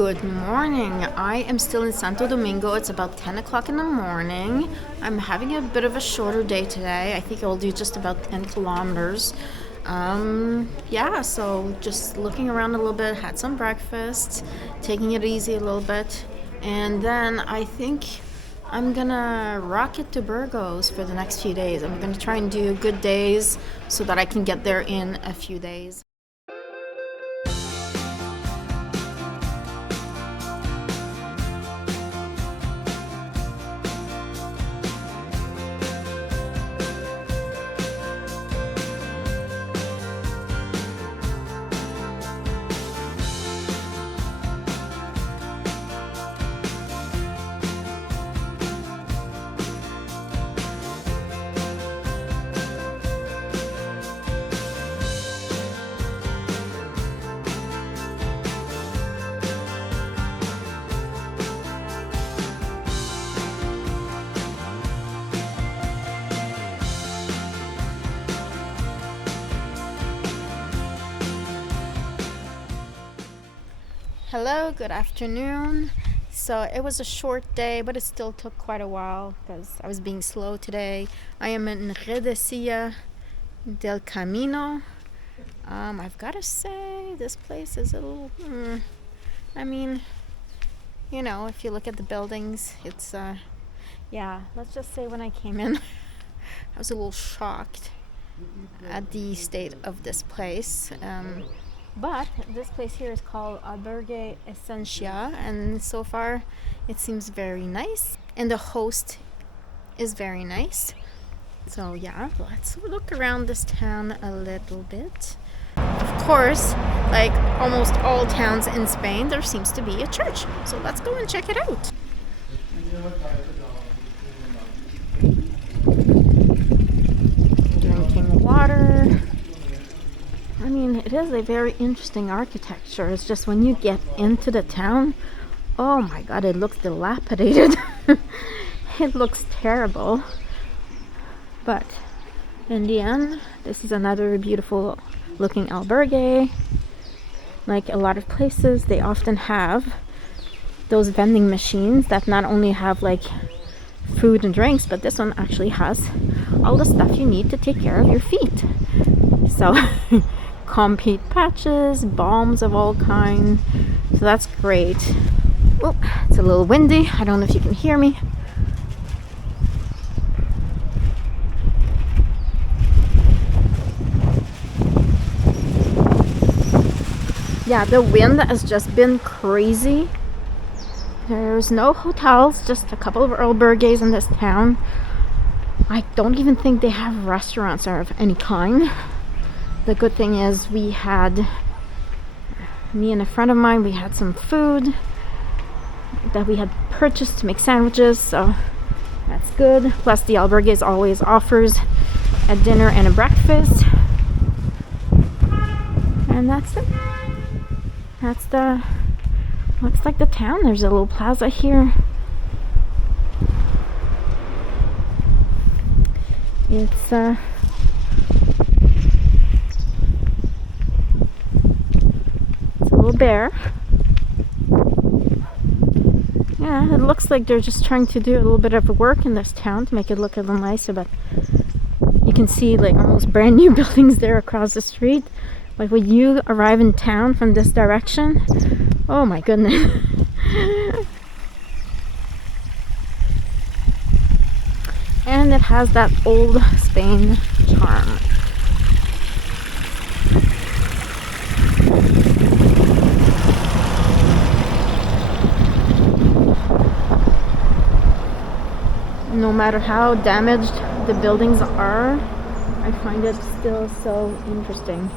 Good morning. I am still in Santo Domingo. It's about 10 o'clock in the morning. I'm having a bit of a shorter day today. I think I'll do just about 10 kilometers. So just looking around a little bit, had some breakfast, taking it easy a little bit. And then I think I'm gonna rocket to Burgos for the next few days. I'm gonna try and do good days so that I can get there in a few days. Hello, good afternoon. So it was a short day, but it still took quite a while because I was being slow today. I am in Redecilla del Camino. I've got to say, this place is a little, if you look at the buildings, it's, let's just say when I came in, I was a little shocked at the state of this place. But this place here is called Albergue Essentia, and so far it seems very nice, and the host is very nice. So let's look around this town a little bit. Of course, like almost all towns in Spain, there seems to be a church. So let's go and check it out. Drinking water. I mean, it is a very interesting architecture. It's just when you get into the town, oh my god, it looks dilapidated. It looks terrible. But in the end, this is another beautiful looking albergue. Like a lot of places, they often have those vending machines that not only have like food and drinks, but this one actually has all the stuff you need to take care of your feet. So compeat patches, balms of all kinds. So that's great. Oh, it's a little windy. I don't know if you can hear me. Yeah, the wind has just been crazy. There's no hotels, just a couple of albergues in this town. I don't even think they have restaurants of any kind. The good thing is me and a friend of mine, we had some food that we had purchased to make sandwiches, so that's good. Plus the albergues always offers a dinner and a breakfast. And that's it. Looks like the town. There's a little plaza here. It's a little bare. Yeah, it looks like they're just trying to do a little bit of work in this town to make it look a little nicer, but you can see like almost brand new buildings there across the street. Like when you arrive in town from this direction, oh my goodness. And it has that old Spain charm. No matter how damaged the buildings are, I find it still so interesting.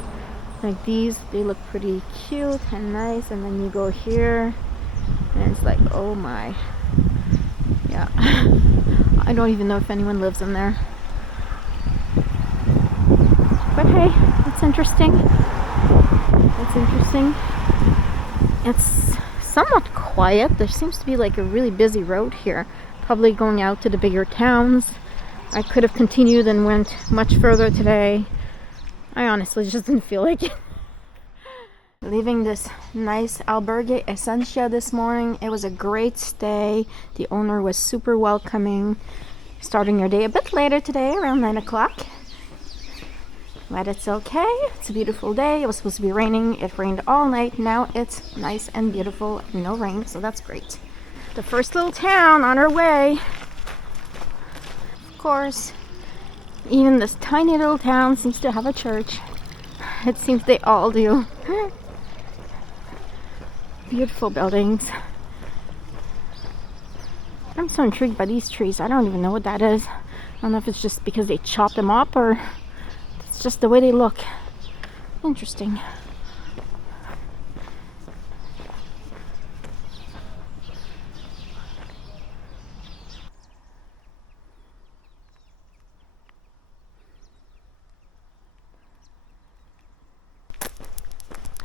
Like these, they look pretty cute and nice, and then you go here and it's like, oh my. Yeah. I don't even know if anyone lives in there. But hey, it's interesting. It's interesting. It's somewhat quiet. There seems to be like a really busy road here, probably going out to the bigger towns. I could have continued and went much further today. I honestly just didn't feel like it. Leaving this nice albergue Essentia this morning. It was a great stay. The owner was super welcoming. Starting your day a bit later today, around 9 o'clock. But it's okay. It's a beautiful day. It was supposed to be raining. It rained all night. Now it's nice and beautiful. No rain, so that's great. The first little town on our way. Of course, even this tiny little town seems to have a church. It seems they all do. Beautiful buildings. I'm so intrigued by these trees. I don't even know what that is. I don't know if it's just because they chopped them up or it's just the way they look. Interesting.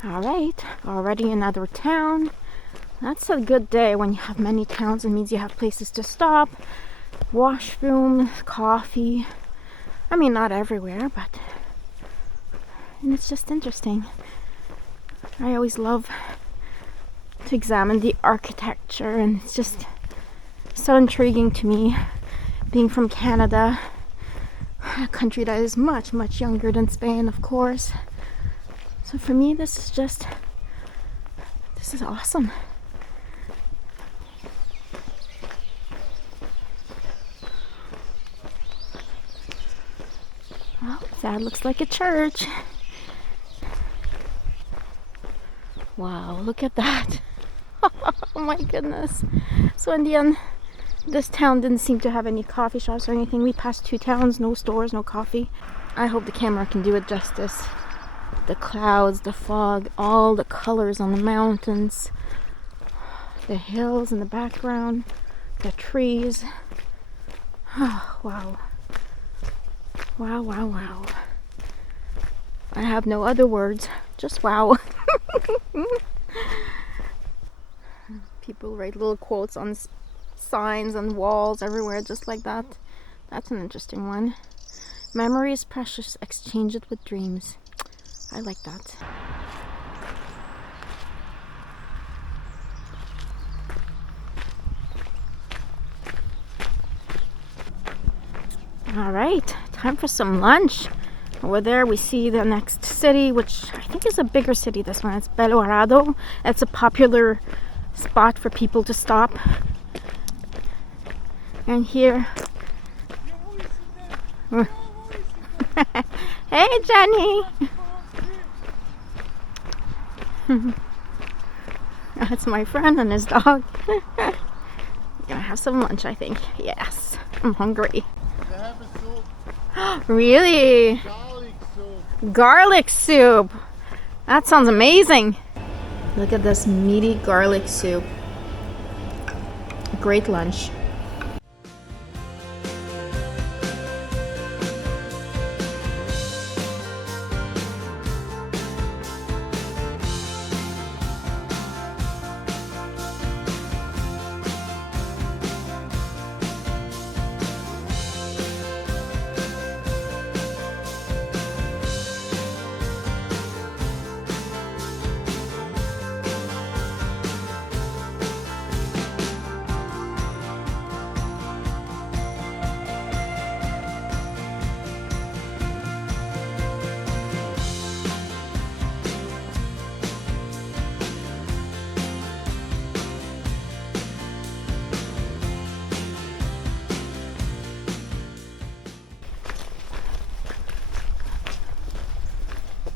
All right, already another town. That's a good day when you have many towns. It means you have places to stop, washroom, coffee. I mean, not everywhere, but and it's just interesting. I always love to examine the architecture, and it's just so intriguing to me, being from Canada, a country that is much, much younger than Spain, of course. So for me, this is awesome. Well, that looks like a church. Wow, look at that. Oh my goodness. So in the end, this town didn't seem to have any coffee shops or anything. We passed 2 towns, no stores, no coffee. I hope the camera can do it justice. The clouds, the fog, all the colors on the mountains, the hills in the background, the trees. Oh, wow. Wow, wow, wow. I have no other words, just wow. People write little quotes on signs and walls everywhere just like that. That's an interesting one. Memory is precious, exchange it with dreams. I like that. All right, time for some lunch. Over there we see the next city, which I think is a bigger city, this one. It's Belorado. It's a popular spot for people to stop. And here... Hey, Jenny! That's my friend and his dog. Gonna have some lunch, I think. Yes, I'm hungry. They have a soup. Really? Garlic soup. Garlic soup. That sounds amazing. Look at this meaty garlic soup. Great lunch.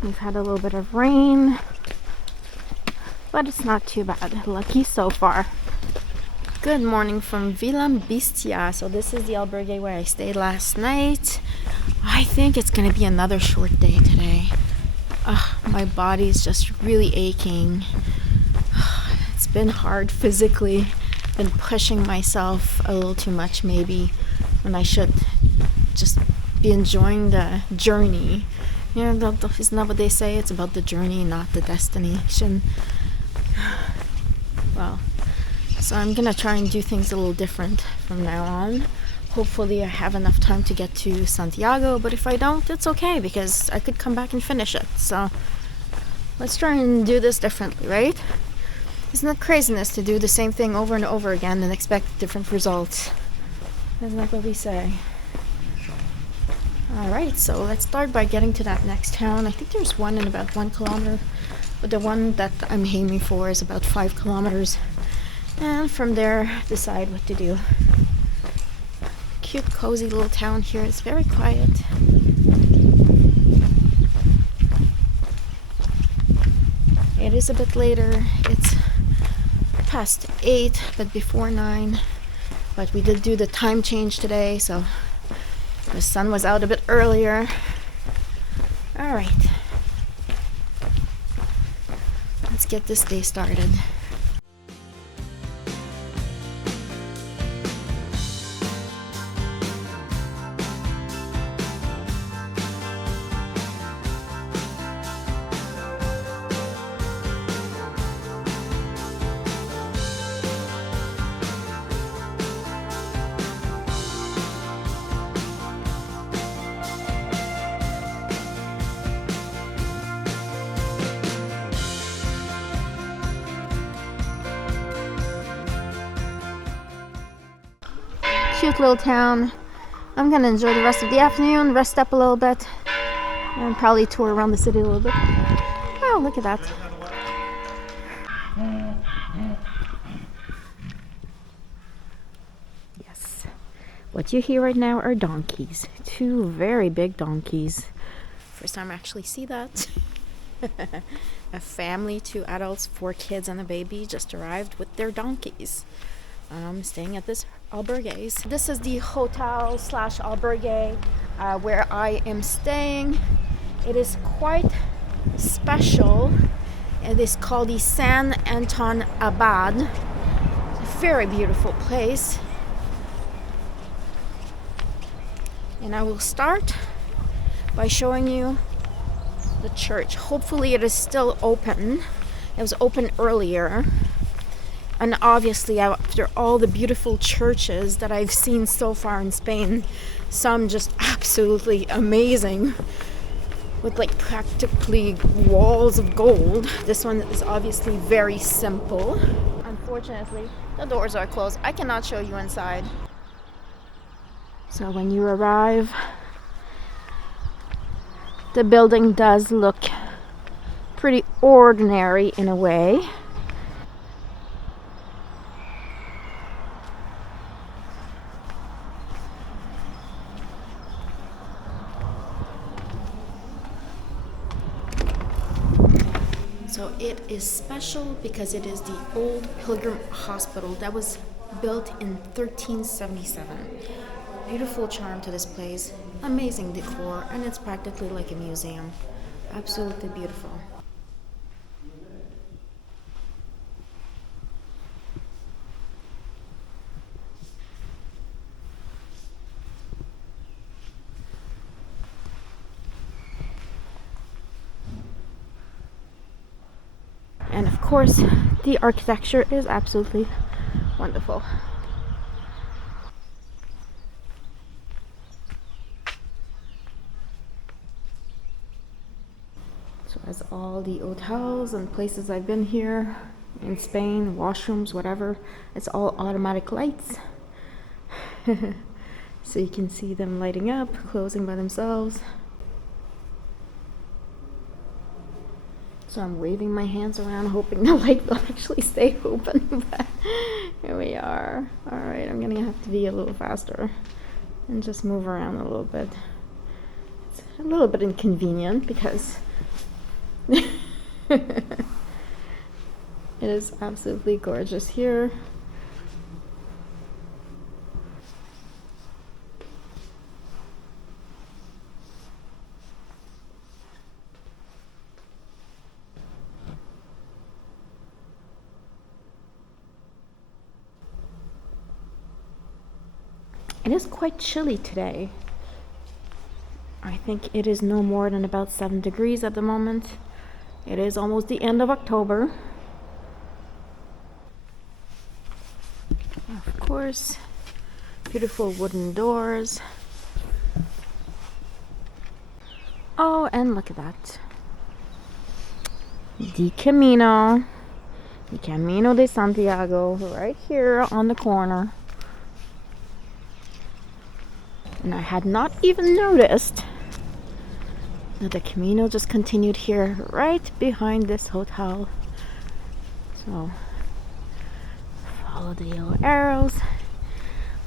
We've had a little bit of rain, but it's not too bad. Lucky so far. Good morning from Villa Bistia. So this is the albergue where I stayed last night. I think it's gonna be another short day today. My body's just really aching. It's been hard physically. Been pushing myself a little too much maybe, when I should just be enjoying the journey. You know, isn't that what they say? It's about the journey, not the destination. Well, so I'm gonna try and do things a little different from now on. Hopefully I have enough time to get to Santiago, but if I don't, it's okay, because I could come back and finish it. So Let's try and do this differently, right? Isn't it craziness to do the same thing over and over again and expect different results? Isn't that what we say? Alright, so let's start by getting to that next town. I think there's one in about 1 kilometer, but the one that I'm aiming for is about 5 kilometers. And from there, decide what to do. Cute, cozy little town here. It's very quiet. It is a bit later. It's past 8, but before 9. But we did do the time change today, so the sun was out a bit earlier. All right. Let's get this day started. Cute little town. I'm gonna enjoy the rest of the afternoon, rest up a little bit, and probably tour around the city a little bit. Oh, look at that. Yes. What you hear right now are donkeys. 2 very big donkeys. First time I actually see that. A family, 2 adults, 4 kids, and a baby just arrived with their donkeys. Staying at this albergues. This is the hotel slash albergue where I am staying. It is quite special. It is called the San Anton Abad. It's a very beautiful place. And I will start by showing you the church. Hopefully it is still open. It was open earlier. And obviously, after all the beautiful churches that I've seen so far in Spain, some just absolutely amazing with like practically walls of gold. This one is obviously very simple. Unfortunately, the doors are closed. I cannot show you inside. So when you arrive, the building does look pretty ordinary in a way. So it is special because it is the old Pilgrim Hospital that was built in 1377. Beautiful charm to this place, amazing decor, and it's practically like a museum. Absolutely beautiful. And of course, the architecture is absolutely wonderful. So as all the hotels and places I've been here in Spain, washrooms, whatever, it's all automatic lights. So you can see them lighting up, closing by themselves. So I'm waving my hands around, hoping the light will actually stay open. But here we are. All right, I'm gonna have to be a little faster and just move around a little bit. It's a little bit inconvenient because it is absolutely gorgeous here. It is quite chilly today. I think it is no more than about 7 degrees at the moment. It is almost the end of October. Of course, beautiful wooden doors. Oh, and look at that. the Camino. The Camino de Santiago, right here on the corner. And I had not even noticed that the Camino just continued here right behind this hotel. So follow the yellow arrows,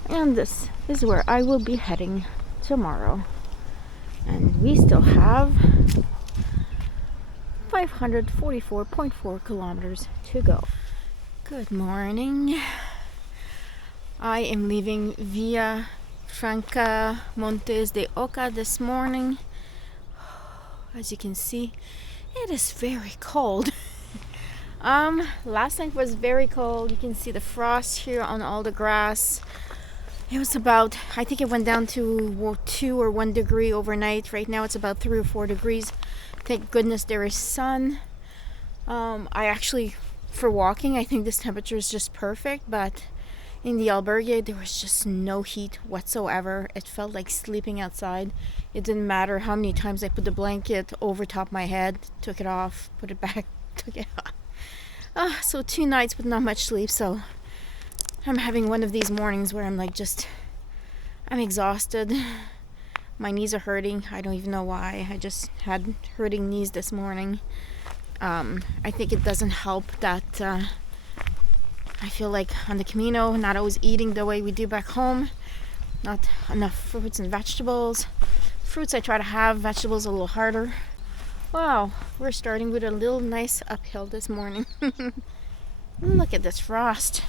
and this is where I will be heading tomorrow. And we still have 544.4 kilometers to go. Good morning. I am leaving via Franca Montes de Oca this morning. As you can see, it is very cold. Last night was very cold. You can see the frost here on all the grass. It was about, I think it went down to 2 or 1 degree overnight. Right now it's about 3 or 4 degrees. Thank goodness there is sun. I actually, for walking, I think this temperature is just perfect, but in the albergue there was just no heat whatsoever. It felt like sleeping outside. It didn't matter how many times I put the blanket over top my head, took it off, put it back, took it off. So 2 nights with not much sleep, so I'm having one of these mornings where I'm like I'm exhausted. My knees are hurting. I don't even know why. I just had hurting knees this morning. I think it doesn't help that I feel like on the Camino, not always eating the way we do back home. Not enough fruits and vegetables. Fruits I try to have, vegetables a little harder. Wow, we're starting with a little nice uphill this morning. Look at this frost.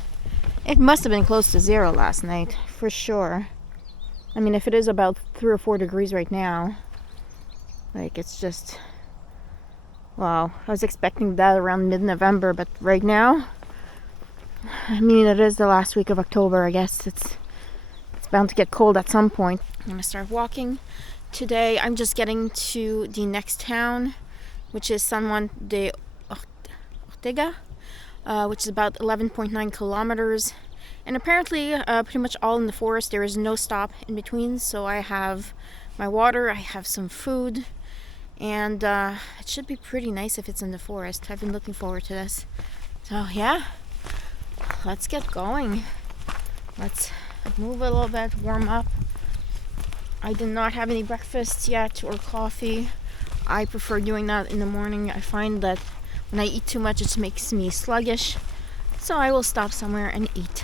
It must have been close to 0 last night, for sure. I mean, if it is about 3 or 4 degrees right now, like it's just, wow. I was expecting that around mid-November, but right now, I mean, it is the last week of October. I guess it's bound to get cold at some point. I'm gonna start walking. Today, I'm just getting to the next town, which is San Juan de Ortega, which is about 11.9 kilometers. And apparently, pretty much all in the forest. There is no stop in between. So I have my water, I have some food, and it should be pretty nice if it's in the forest. I've been looking forward to this. So yeah, let's get going. Let's move a little bit, warm up. I did not have any breakfast yet or coffee. I prefer doing that in the morning. I find that when I eat too much, it makes me sluggish. So I will stop somewhere and eat.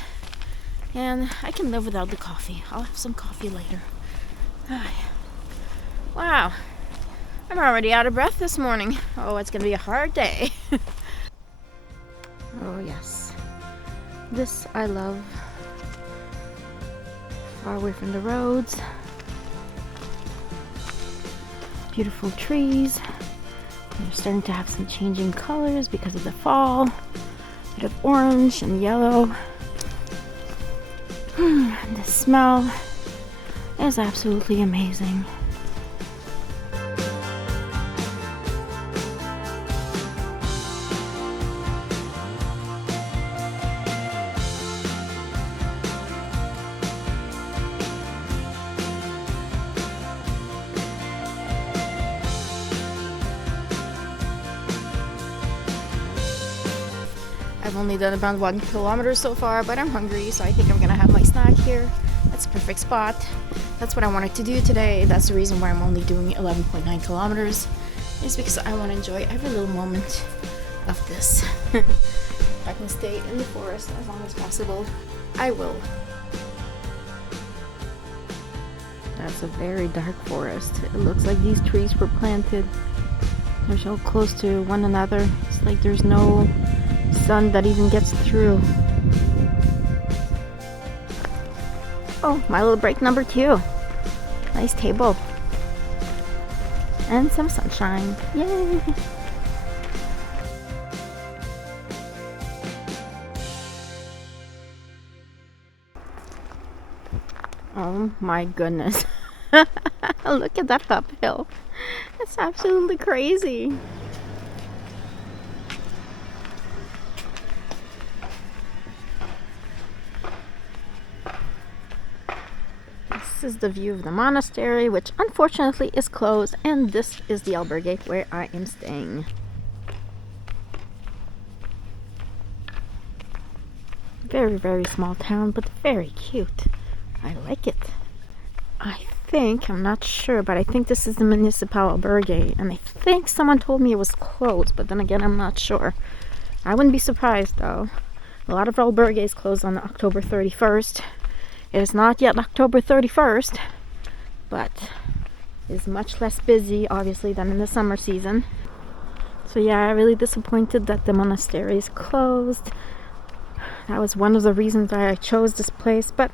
And I can live without the coffee. I'll have some coffee later. Wow. I'm already out of breath this morning. Oh, it's going to be a hard day. Oh, yes. This I love. Far away from the roads. Beautiful trees. They're starting to have some changing colors because of the fall. A bit of orange and yellow. The smell is absolutely amazing. I've only done about 1 kilometer so far, but I'm hungry, so I think I'm gonna have my snack here. That's a perfect spot. That's what I wanted to do today. That's the reason why I'm only doing 11.9 kilometers. Is because I want to enjoy every little moment of this. If I can stay in the forest as long as possible, I will. That's a very dark forest. It looks like these trees were planted. They're so close to one another. It's like there's no sun that even gets through. Oh, my little break number 2. Nice table. And some sunshine. Yay! Oh my goodness. Look at that uphill. That's absolutely crazy. This is the view of the monastery, which unfortunately is closed, and this is the albergue where I am staying. Very, very small town, but very cute. I like it. I'm not sure, but I think this is the Municipal Albergue, and I think someone told me it was closed, but then again, I'm not sure. I wouldn't be surprised though. A lot of albergues close on October 31st. It is not yet October 31st, but is much less busy, obviously, than in the summer season. So yeah, I'm really disappointed that the monastery is closed. That was one of the reasons why I chose this place, but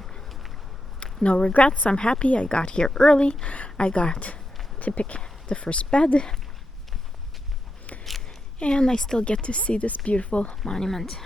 no regrets. I'm happy I got here early. I got to pick the first bed, and I still get to see this beautiful monument.